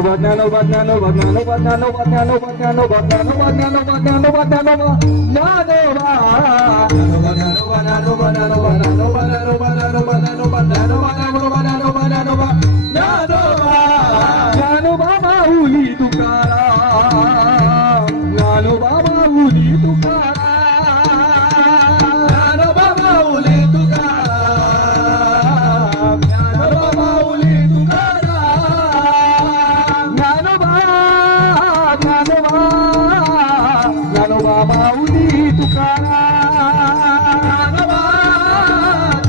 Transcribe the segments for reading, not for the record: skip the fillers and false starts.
ज्ञानोबा ज्ञानोबा ज्ञानोबा ज्ञानोबा ज्ञानोबा ज्ञानोबा ज्ञानोबा ज्ञानोबा ज्ञानोबा ज्ञानोबा ज्ञानोबा ज्ञानोबा माऊली तुकाराम ज्ञानोबा माऊली तुकाराम ज्ञानोबा माऊली तुकाराम ज्ञानोबा माऊली तुकाराम ज्ञानोबा ज्ञानोबा ज्ञानोबा माऊली तुकाराम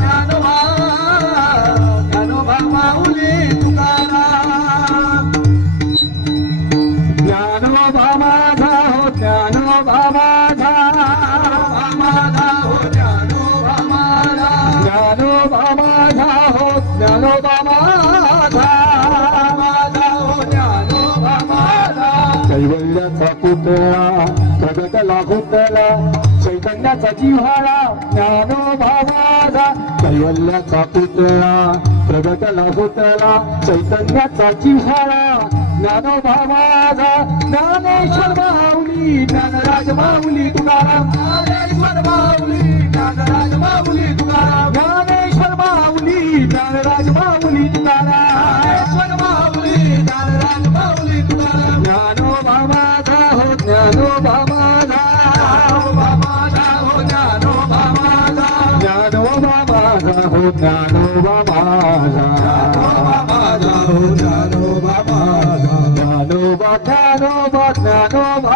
ज्ञानोबा ज्ञानोबा माऊली तुकाराम ज्ञानोबा माझा हो ज्ञानोबा माझा माझा हो ज्ञानोबा माझा ज्ञानोबा माझा हो ज्ञानोबा माझा माझा हो ज्ञानोबा माझा कैवल्याचा पुतळा प्रगटला पुतळा चैतन्याचा जिव्हाळा ज्ञानोबा माझा कैवल्याचा पुतळा प्रगटला पुतळा चैतन्याचा जिव्हाळा ज्ञानोबा माझा ज्ञानेश्वर माऊली ज्ञानराज माऊली तुकाराम ज्ञानेश्वर माऊली ज्ञानराज माऊली तुकाराम ज्ञानेश्वर माऊली ज्ञानराज माऊली तुकाराम माऊली ज्ञानराज माऊली तुकाराम ज्ञानोबा माझा हो ज्ञानोबा माझा हो ज्ञानोबा माझा ज्ञानोबा माझा हो ज्ञानोबा माझा हो ज्ञानोबा माझा ज्ञानोबा ज्ञानोबा ज्ञानोबा